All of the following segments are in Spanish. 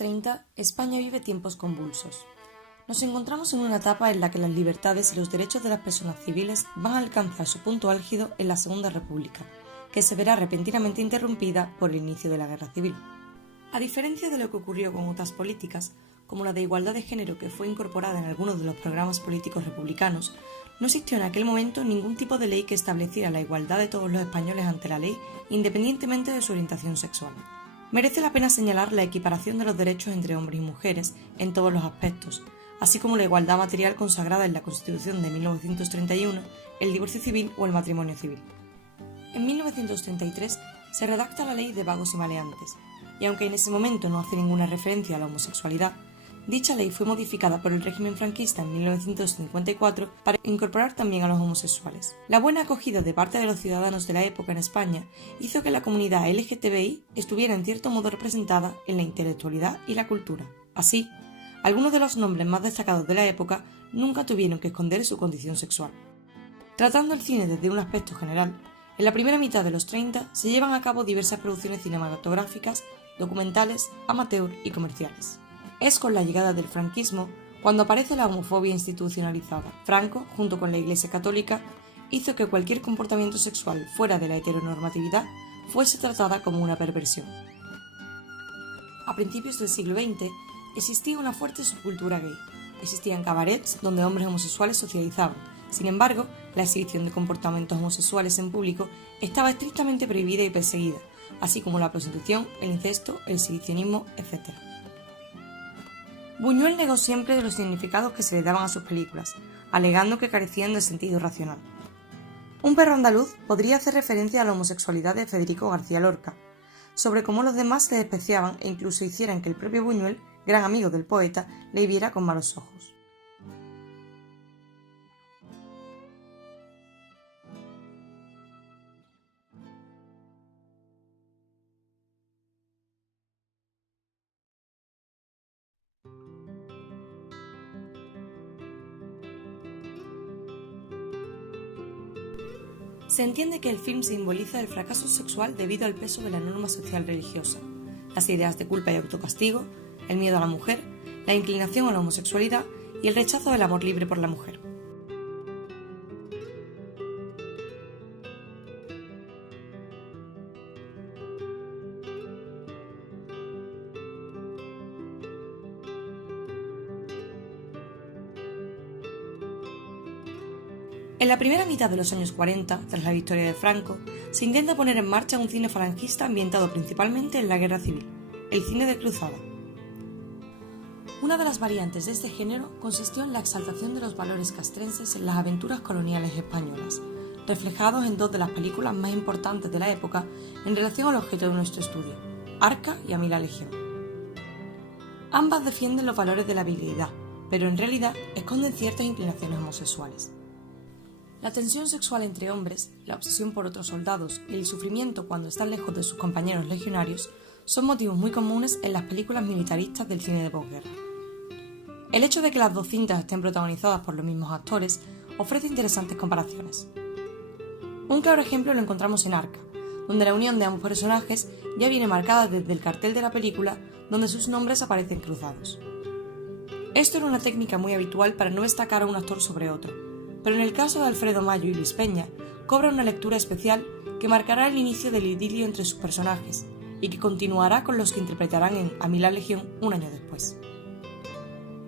30, España vive tiempos convulsos. Nos encontramos en una etapa en la que las libertades y los derechos de las personas civiles van a alcanzar su punto álgido en la Segunda República, que se verá repentinamente interrumpida por el inicio de la Guerra Civil. A diferencia de lo que ocurrió con otras políticas, como la de igualdad de género que fue incorporada en algunos de los programas políticos republicanos, no existió en aquel momento ningún tipo de ley que estableciera la igualdad de todos los españoles ante la ley, independientemente de su orientación sexual. Merece la pena señalar la equiparación de los derechos entre hombres y mujeres en todos los aspectos, así como la igualdad material consagrada en la Constitución de 1931, el divorcio civil o el matrimonio civil. En 1933 se redacta la Ley de Vagos y Maleantes, y aunque en ese momento no hace ninguna referencia a la homosexualidad, dicha ley fue modificada por el régimen franquista en 1954 para incorporar también a los homosexuales. La buena acogida de parte de los ciudadanos de la época en España hizo que la comunidad LGTBI estuviera en cierto modo representada en la intelectualidad y la cultura. Así, algunos de los nombres más destacados de la época nunca tuvieron que esconder su condición sexual. Tratando el cine desde un aspecto general, en la primera mitad de los 30 se llevan a cabo diversas producciones cinematográficas, documentales, amateur y comerciales. Es con la llegada del franquismo cuando aparece la homofobia institucionalizada. Franco, junto con la Iglesia Católica, hizo que cualquier comportamiento sexual fuera de la heteronormatividad fuese tratada como una perversión. A principios del siglo XX existía una fuerte subcultura gay. Existían cabarets donde hombres homosexuales socializaban. Sin embargo, la exhibición de comportamientos homosexuales en público estaba estrictamente prohibida y perseguida, así como la prostitución, el incesto, el exhibicionismo, etc. Buñuel negó siempre de los significados que se le daban a sus películas, alegando que carecían de sentido racional. Un perro andaluz podría hacer referencia a la homosexualidad de Federico García Lorca, sobre cómo los demás se despreciaban e incluso hicieran que el propio Buñuel, gran amigo del poeta, le viera con malos ojos. Se entiende que el film simboliza el fracaso sexual debido al peso de la norma social religiosa, las ideas de culpa y autocastigo, el miedo a la mujer, la inclinación a la homosexualidad y el rechazo del amor libre por la mujer. En la primera mitad de los años 40, tras la victoria de Franco, se intenta poner en marcha un cine falangista ambientado principalmente en la Guerra Civil, el cine de cruzada. Una de las variantes de este género consistió en la exaltación de los valores castrenses en las aventuras coloniales españolas, reflejados en dos de las películas más importantes de la época en relación al objeto de nuestro estudio, Arca y A mí la Legión. Ambas defienden los valores de la virilidad, pero en realidad esconden ciertas inclinaciones homosexuales. La tensión sexual entre hombres, la obsesión por otros soldados y el sufrimiento cuando están lejos de sus compañeros legionarios son motivos muy comunes en las películas militaristas del cine de posguerra. El hecho de que las dos cintas estén protagonizadas por los mismos actores ofrece interesantes comparaciones. Un claro ejemplo lo encontramos en Arca, donde la unión de ambos personajes ya viene marcada desde el cartel de la película, donde sus nombres aparecen cruzados. Esto era una técnica muy habitual para no destacar a un actor sobre otro, pero en el caso de Alfredo Mayo y Luis Peña, cobra una lectura especial que marcará el inicio del idilio entre sus personajes y que continuará con los que interpretarán en A mí la Legión un año después.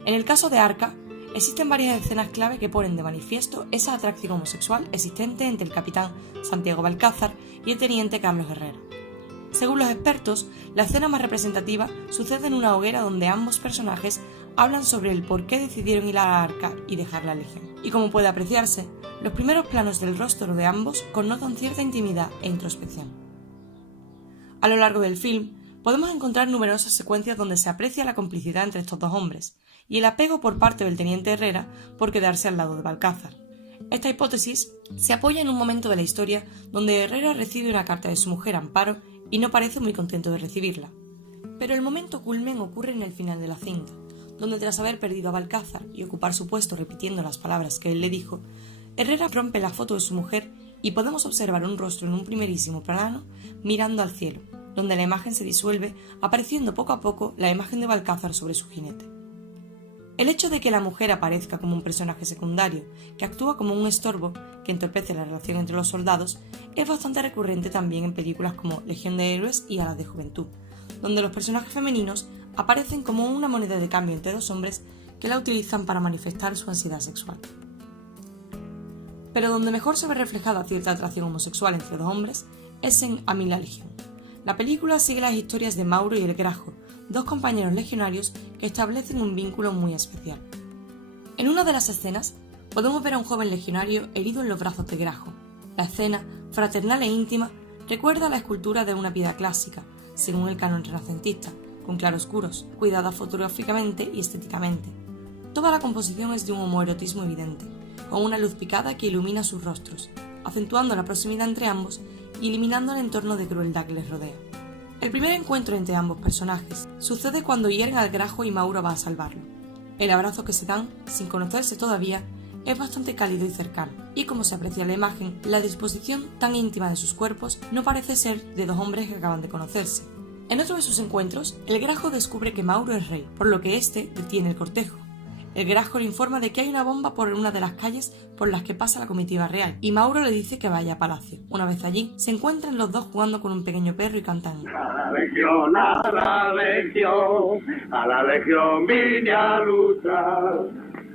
En el caso de Arca, existen varias escenas clave que ponen de manifiesto esa atracción homosexual existente entre el capitán Santiago Balcázar y el teniente Carlos Herrera. Según los expertos, la escena más representativa sucede en una hoguera donde ambos personajes hablan sobre el por qué decidieron ir a la Arca y dejar la Legión. Y como puede apreciarse, los primeros planos del rostro de ambos connotan cierta intimidad e introspección. A lo largo del film, podemos encontrar numerosas secuencias donde se aprecia la complicidad entre estos dos hombres y el apego por parte del teniente Herrera por quedarse al lado de Balcázar. Esta hipótesis se apoya en un momento de la historia donde Herrera recibe una carta de su mujer Amparo y no parece muy contento de recibirla. Pero el momento culmen ocurre en el final de la cinta, donde tras haber perdido a Balcázar y ocupar su puesto repitiendo las palabras que él le dijo, Herrera rompe la foto de su mujer y podemos observar un rostro en un primerísimo plano mirando al cielo, donde la imagen se disuelve, apareciendo poco a poco la imagen de Balcázar sobre su jinete. El hecho de que la mujer aparezca como un personaje secundario, que actúa como un estorbo, que entorpece la relación entre los soldados, es bastante recurrente también en películas como Legión de Héroes y Alas de Juventud, donde los personajes femeninos aparecen como una moneda de cambio entre dos hombres que la utilizan para manifestar su ansiedad sexual. Pero donde mejor se ve reflejada cierta atracción homosexual entre dos hombres es en A mí la Legión. La película sigue las historias de Mauro y el Grajo, dos compañeros legionarios que establecen un vínculo muy especial. En una de las escenas podemos ver a un joven legionario herido en los brazos de Grajo. La escena, fraternal e íntima, recuerda a la escultura de una piedra clásica, según el canon renacentista, con claroscuros, cuidada fotográficamente y estéticamente. Toda la composición es de un homoerotismo evidente, con una luz picada que ilumina sus rostros, acentuando la proximidad entre ambos y eliminando el entorno de crueldad que les rodea. El primer encuentro entre ambos personajes sucede cuando hieren al Grajo y Mauro va a salvarlo. El abrazo que se dan, sin conocerse todavía, es bastante cálido y cercano, y como se aprecia en la imagen, la disposición tan íntima de sus cuerpos no parece ser de dos hombres que acaban de conocerse. En otro de sus encuentros, el Grajo descubre que Mauro es rey, por lo que éste detiene el cortejo. El Grajo le informa de que hay una bomba por una de las calles por las que pasa la comitiva real, y Mauro le dice que vaya a palacio. Una vez allí, se encuentran los dos jugando con un pequeño perro y cantan: A la legión, a la legión, a la legión vine a luchar.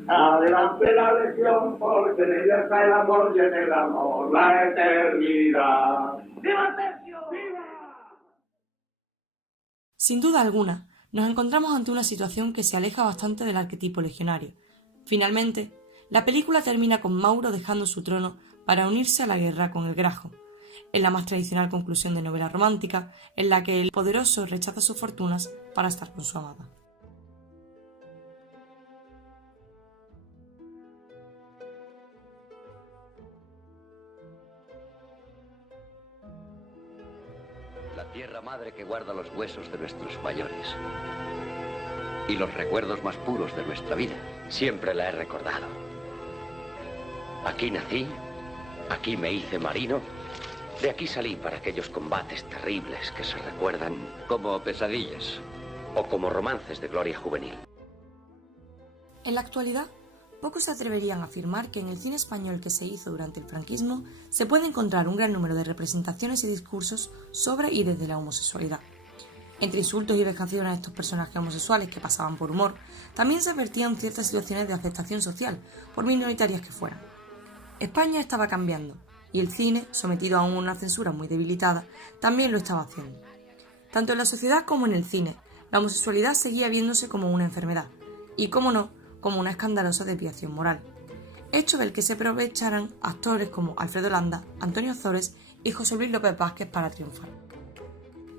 Adelante la legión, porque en ella está el amor y en el amor la eternidad. ¡Viva Tercio! ¡Viva! Sin duda alguna, nos encontramos ante una situación que se aleja bastante del arquetipo legionario. Finalmente, la película termina con Mauro dejando su trono para unirse a la guerra con el Grajo, en la más tradicional conclusión de novela romántica, en la que el poderoso rechaza sus fortunas para estar con su amada. La tierra madre que guarda los huesos de nuestros mayores y los recuerdos más puros de nuestra vida. Siempre la he recordado. Aquí nací, aquí me hice marino, de aquí salí para aquellos combates terribles que se recuerdan como pesadillas o como romances de gloria juvenil. En la actualidad, pocos se atreverían a afirmar que en el cine español que se hizo durante el franquismo se puede encontrar un gran número de representaciones y discursos sobre y desde la homosexualidad. Entre insultos y vejaciones a estos personajes homosexuales que pasaban por humor, también se advertían ciertas situaciones de aceptación social, por minoritarias que fueran. España estaba cambiando, y el cine, sometido a una censura muy debilitada, también lo estaba haciendo. Tanto en la sociedad como en el cine, la homosexualidad seguía viéndose como una enfermedad, y, como no, como una escandalosa desviación moral, hecho del que se aprovecharan actores como Alfredo Landa, Antonio Ozores y José Luis López Vázquez para triunfar.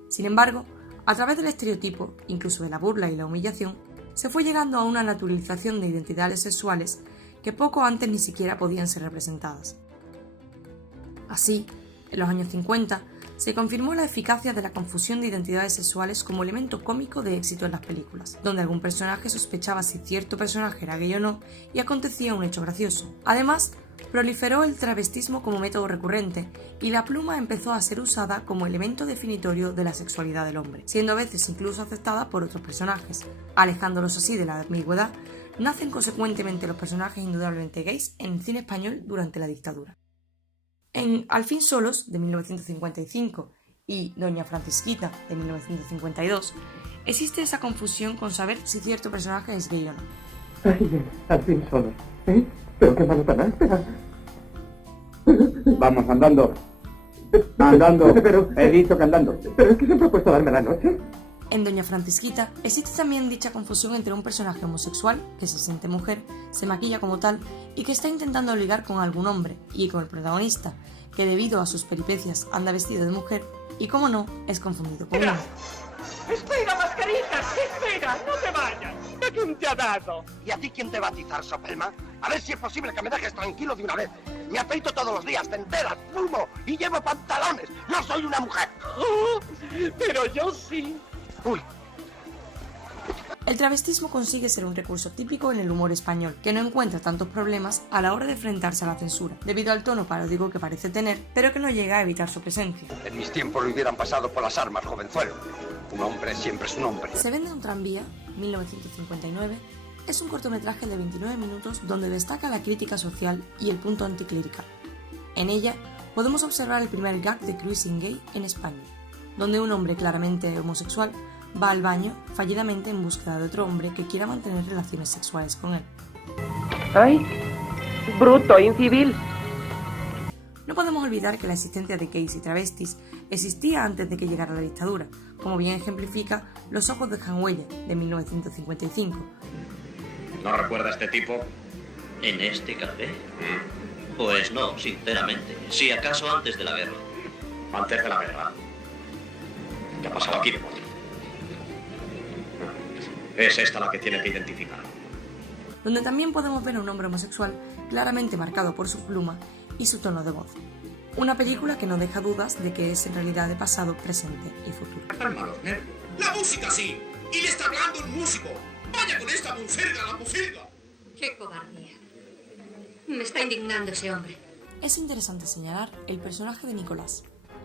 Sin embargo, a través del estereotipo, incluso de la burla y la humillación, se fue llegando a una naturalización de identidades sexuales que poco antes ni siquiera podían ser representadas. Así, en los años 50, se confirmó la eficacia de la confusión de identidades sexuales como elemento cómico de éxito en las películas, donde algún personaje sospechaba si cierto personaje era gay o no y acontecía un hecho gracioso. Además, proliferó el travestismo como método recurrente y la pluma empezó a ser usada como elemento definitorio de la sexualidad del hombre, siendo a veces incluso aceptada por otros personajes. Alejándolos así de la ambigüedad, nacen consecuentemente los personajes indudablemente gays en el cine español durante la dictadura. En Al fin solos, de 1955, y Doña Francisquita, de 1952, existe esa confusión con saber si cierto personaje es gay o no. Ay, al fin solos, ¿eh? Pero qué malo para espera. Vamos, andando. Andando. Pero he dicho que andando. Pero es que siempre he puesto a darme la noche. En Doña Francisquita existe también dicha confusión entre un personaje homosexual, que se siente mujer, se maquilla como tal y que está intentando ligar con algún hombre, y con el protagonista, que debido a sus peripecias anda vestido de mujer y, como no, es confundido con un hombre. ¡Espera, mascarita! ¡Espera! ¡No te vayas! ¿A quién te ha dado? ¿Y a ti quién te va a atizar, Sopelma? A ver si es posible que me dejes tranquilo de una vez. Me afeito todos los días, te enteras, fumo y llevo pantalones. ¡No soy una mujer! Oh, pero yo sí. Uy. El travestismo consigue ser un recurso típico en el humor español, que no encuentra tantos problemas a la hora de enfrentarse a la censura, debido al tono paródico que parece tener, pero que no llega a evitar su presencia. En mis tiempos lo hubieran pasado por las armas, jovenzuelo. Un hombre siempre es un hombre. Se vende un tranvía, 1959, es un cortometraje de 29 minutos donde destaca la crítica social y el punto anticlerical. En ella podemos observar el primer gag de cruising gay en España, donde un hombre claramente homosexual va al baño fallidamente en búsqueda de otro hombre que quiera mantener relaciones sexuales con él. ¡Ay! ¡Bruto, incivil! No podemos olvidar que la existencia de gays y travestis existía antes de que llegara la dictadura, como bien ejemplifica Los ojos de Jan Huella, de 1955. ¿No recuerda a este tipo? ¿En este café? Pues no, sinceramente. Si acaso antes de la guerra. Antes de la guerra. ¿Qué ha pasado aquí de moda? Es esta la que tiene que identificar. Donde también podemos ver a un hombre homosexual claramente marcado por su pluma y su tono de voz. Una película que no deja dudas de que es en realidad de pasado, presente y futuro. ¡La música sí! ¡Y le está hablando un músico! ¡Vaya con esta monserga, la monserga! ¡Qué cobardía! Me está indignando ese hombre. Es interesante señalar el personaje de Nicolás,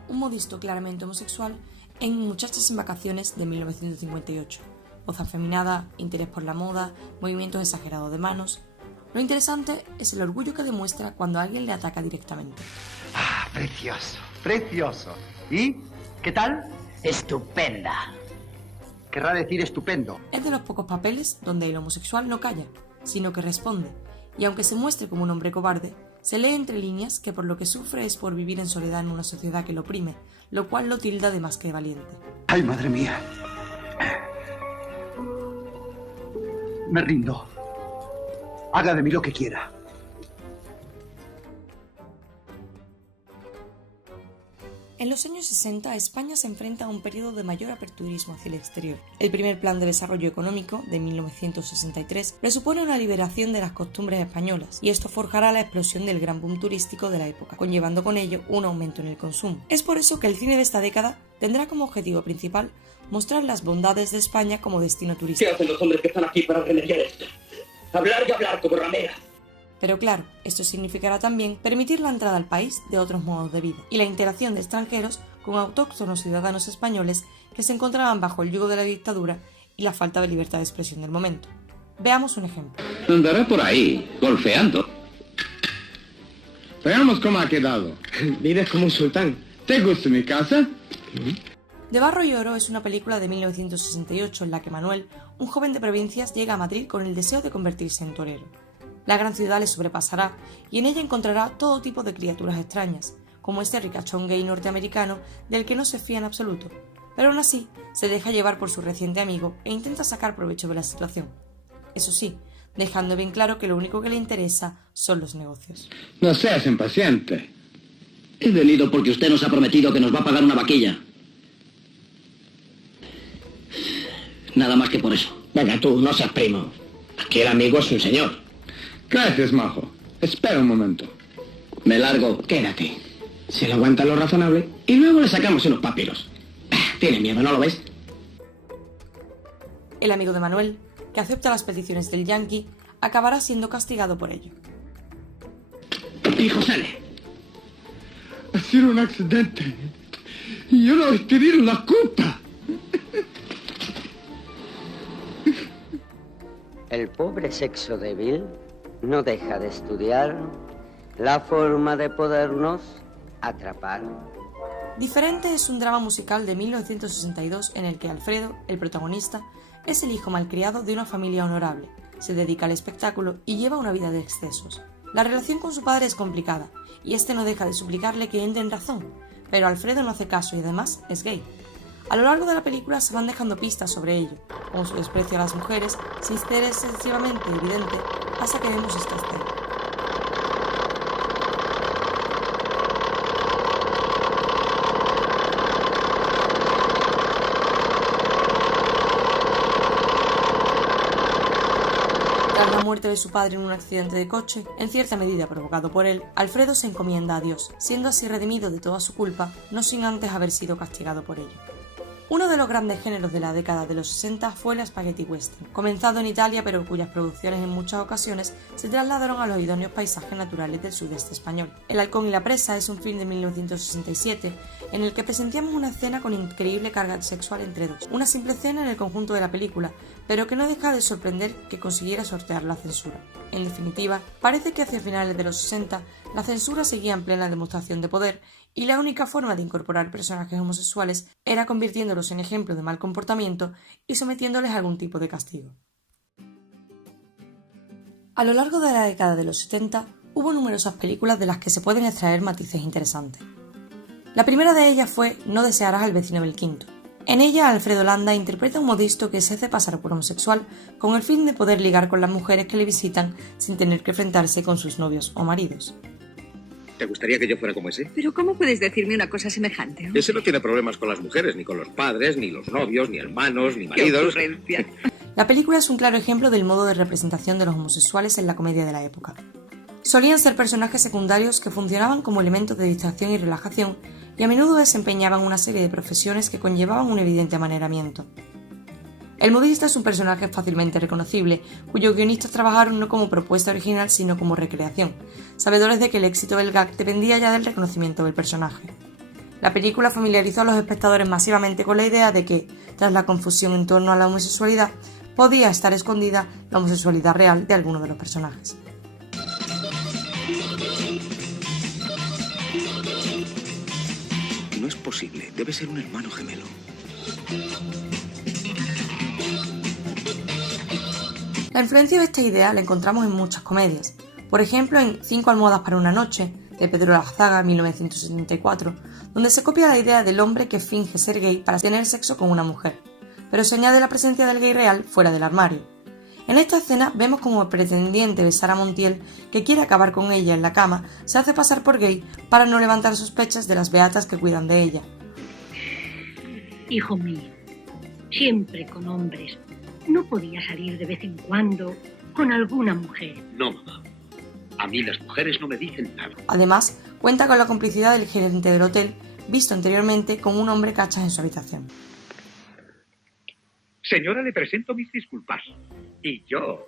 un modisto claramente homosexual en Muchachas en vacaciones de 1958. Voz afeminada, interés por la moda, movimientos exagerados de manos. Lo interesante es el orgullo que demuestra cuando alguien le ataca directamente. ¡Ah, precioso, precioso! ¿Y qué tal? Estupenda. Querrá decir estupendo. Es de los pocos papeles donde el homosexual no calla, sino que responde, y aunque se muestre como un hombre cobarde, se lee entre líneas que por lo que sufre es por vivir en soledad en una sociedad que lo oprime, lo cual lo tilda de más que valiente. ¡Ay, madre mía! Me rindo. Haga de mí lo que quiera. En los años 60, España se enfrenta a un periodo de mayor aperturismo hacia el exterior. El primer Plan de Desarrollo Económico, de 1963, presupone una liberación de las costumbres españolas, y esto forjará la explosión del gran boom turístico de la época, conllevando con ello un aumento en el consumo. Es por eso que el cine de esta década tendrá como objetivo principal mostrar las bondades de España como destino turístico. ¿Qué hacen los hombres que están aquí para remediar esto? Hablar y hablar como ramera. Pero claro, esto significará también permitir la entrada al país de otros modos de vida y la interacción de extranjeros con autóctonos ciudadanos españoles que se encontraban bajo el yugo de la dictadura y la falta de libertad de expresión del momento. Veamos un ejemplo. Andará por ahí, golfeando. Veamos cómo ha quedado. Vives como un sultán. ¿Te gusta mi casa? De Barro y Oro es una película de 1968 en la que Manuel, un joven de provincias, llega a Madrid con el deseo de convertirse en torero. La gran ciudad le sobrepasará y en ella encontrará todo tipo de criaturas extrañas, como este ricachón gay norteamericano del que no se fía en absoluto, pero aún así se deja llevar por su reciente amigo e intenta sacar provecho de la situación. Eso sí, dejando bien claro que lo único que le interesa son los negocios. No seas impaciente. He venido porque usted nos ha prometido que nos va a pagar una vaquilla. Nada más que por eso. Venga tú, no seas primo. Aquí el amigo es un señor. Gracias, majo. Espera un momento. Me largo. Quédate. Se le aguanta lo razonable y luego le sacamos unos papiros. Tiene miedo, ¿no lo ves? El amigo de Manuel, que acepta las peticiones del yanqui, acabará siendo castigado por ello. Hijo, sale. Ha sido un accidente. Y yo no he tenido la culpa. El pobre sexo débil no deja de estudiar la forma de podernos atrapar. Diferente es un drama musical de 1962 en el que Alfredo, el protagonista, es el hijo malcriado de una familia honorable, se dedica al espectáculo y lleva una vida de excesos. La relación con su padre es complicada y este no deja de suplicarle que entre en razón, pero Alfredo no hace caso y además es gay. A lo largo de la película se van dejando pistas sobre ello, como su desprecio a las mujeres, sin ser excesivamente evidente hasta que vemos esta escena. Tras la muerte de su padre en un accidente de coche, en cierta medida provocado por él, Alfredo se encomienda a Dios, siendo así redimido de toda su culpa, no sin antes haber sido castigado por ello. Uno de los grandes géneros de la década de los 60 fue la spaghetti western, comenzado en Italia pero cuyas producciones en muchas ocasiones se trasladaron a los idóneos paisajes naturales del sudeste español. El halcón y la presa es un film de 1967 en el que presenciamos una escena con increíble carga sexual entre dos. Una simple escena en el conjunto de la película, pero que no deja de sorprender que consiguiera sortear la censura. En definitiva, parece que hacia finales de los 60 la censura seguía en plena demostración de poder y la única forma de incorporar personajes homosexuales era convirtiéndolos en ejemplos de mal comportamiento y sometiéndoles a algún tipo de castigo. A lo largo de la década de los 70 hubo numerosas películas de las que se pueden extraer matices interesantes. La primera de ellas fue No desearás al vecino del quinto. En ella, Alfredo Landa interpreta a un modisto que se hace pasar por homosexual con el fin de poder ligar con las mujeres que le visitan sin tener que enfrentarse con sus novios o maridos. ¿Te gustaría que yo fuera como ese? Pero ¿cómo puedes decirme una cosa semejante? Ese no tiene problemas con las mujeres, ni con los padres, ni los novios, ni hermanos, ni maridos. ¡Qué ocurrencia! La película es un claro ejemplo del modo de representación de los homosexuales en la comedia de la época. Solían ser personajes secundarios que funcionaban como elementos de distracción y relajación y a menudo desempeñaban una serie de profesiones que conllevaban un evidente amaneramiento. El modista es un personaje fácilmente reconocible, cuyos guionistas trabajaron no como propuesta original sino como recreación, sabedores de que el éxito del gag dependía ya del reconocimiento del personaje. La película familiarizó a los espectadores masivamente con la idea de que, tras la confusión en torno a la homosexualidad, podía estar escondida la homosexualidad real de alguno de los personajes. No es posible, debe ser un hermano gemelo. La influencia de esta idea la encontramos en muchas comedias, por ejemplo en 5 almohadas para una noche, de Pedro Lazaga, 1974, donde se copia la idea del hombre que finge ser gay para tener sexo con una mujer, pero se añade la presencia del gay real fuera del armario. En esta escena vemos como el pretendiente de Sara Montiel, que quiere acabar con ella en la cama, se hace pasar por gay para no levantar sospechas de las beatas que cuidan de ella. Hijo mío, siempre con hombres. ¿No podía salir de vez en cuando con alguna mujer? No, mamá. A mí las mujeres no me dicen nada. Además, cuenta con la complicidad del gerente del hotel, visto anteriormente con un hombre cachas en su habitación. Señora, le presento mis disculpas. Y yo...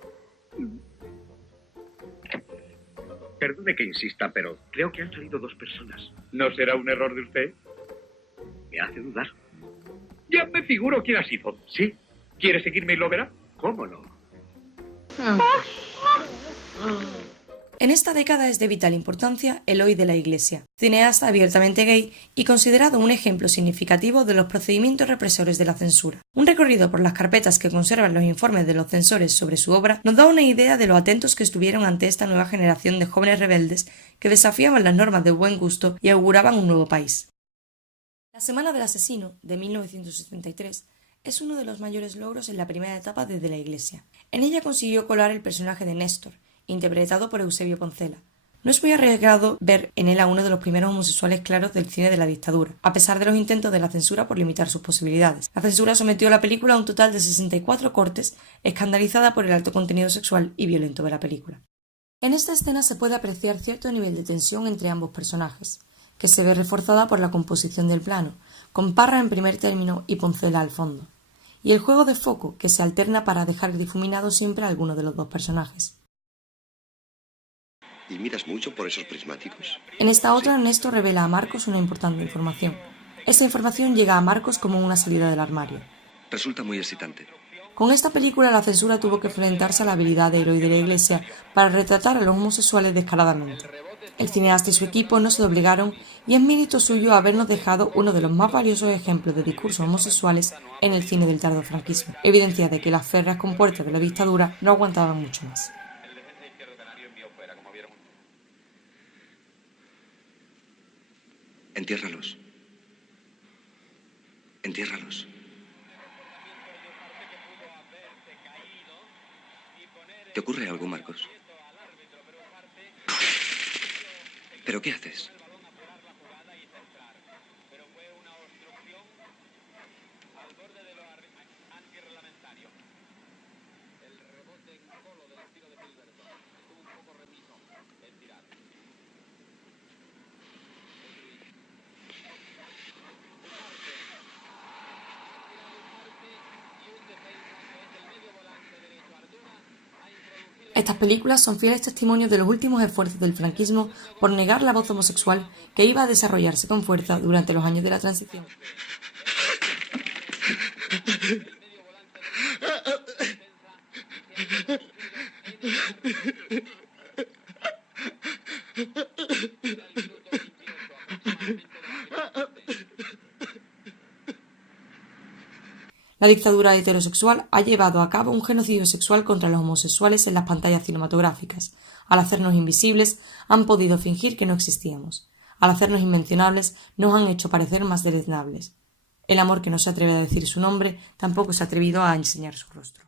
Perdone que insista, pero creo que han salido 2 personas. ¿No será un error de usted? Me hace dudar. Ya me figuro quién ha sido. ¿Sí? ¿Quiere seguirme y lo verá? ¿Cómo no? En esta década es de vital importancia Eloy de la Iglesia, cineasta abiertamente gay y considerado un ejemplo significativo de los procedimientos represores de la censura. Un recorrido por las carpetas que conservan los informes de los censores sobre su obra nos da una idea de lo atentos que estuvieron ante esta nueva generación de jóvenes rebeldes que desafiaban las normas de buen gusto y auguraban un nuevo país. La Semana del Asesino, de 1973, es uno de los mayores logros en la primera etapa de la Iglesia. En ella consiguió colar el personaje de Néstor, interpretado por Eusebio Poncela. No es muy arriesgado ver en él a uno de los primeros homosexuales claros del cine de la dictadura, a pesar de los intentos de la censura por limitar sus posibilidades. La censura sometió a la película a un total de 64 cortes, escandalizada por el alto contenido sexual y violento de la película. En esta escena se puede apreciar cierto nivel de tensión entre ambos personajes, que se ve reforzada por la composición del plano, con Parra en primer término y Poncela al fondo, y el juego de foco que se alterna para dejar difuminado siempre a alguno de los dos personajes. ¿Y miras mucho por esos prismáticos? En esta otra, Ernesto revela a Marcos una importante información. Esa información llega a Marcos como una salida del armario. Resulta muy excitante. Con esta película la censura tuvo que enfrentarse a la habilidad de Eloy de la Iglesia para retratar a los homosexuales descaradamente. El cineasta y su equipo no se doblegaron y es mérito suyo habernos dejado uno de los más valiosos ejemplos de discursos homosexuales en el cine del tardofranquismo, evidencia de que las férreas compuertas de la dictadura no aguantaban mucho más. Entiérralos. Entiérralos. ¿Te ocurre algo, Marcos? ¿Pero qué haces? Estas películas son fieles testimonios de los últimos esfuerzos del franquismo por negar la voz homosexual que iba a desarrollarse con fuerza durante los años de la transición. La dictadura heterosexual ha llevado a cabo un genocidio sexual contra los homosexuales en las pantallas cinematográficas. Al hacernos invisibles, han podido fingir que no existíamos. Al hacernos inmencionables, nos han hecho parecer más deleznables. El amor que no se atreve a decir su nombre tampoco se ha atrevido a enseñar su rostro.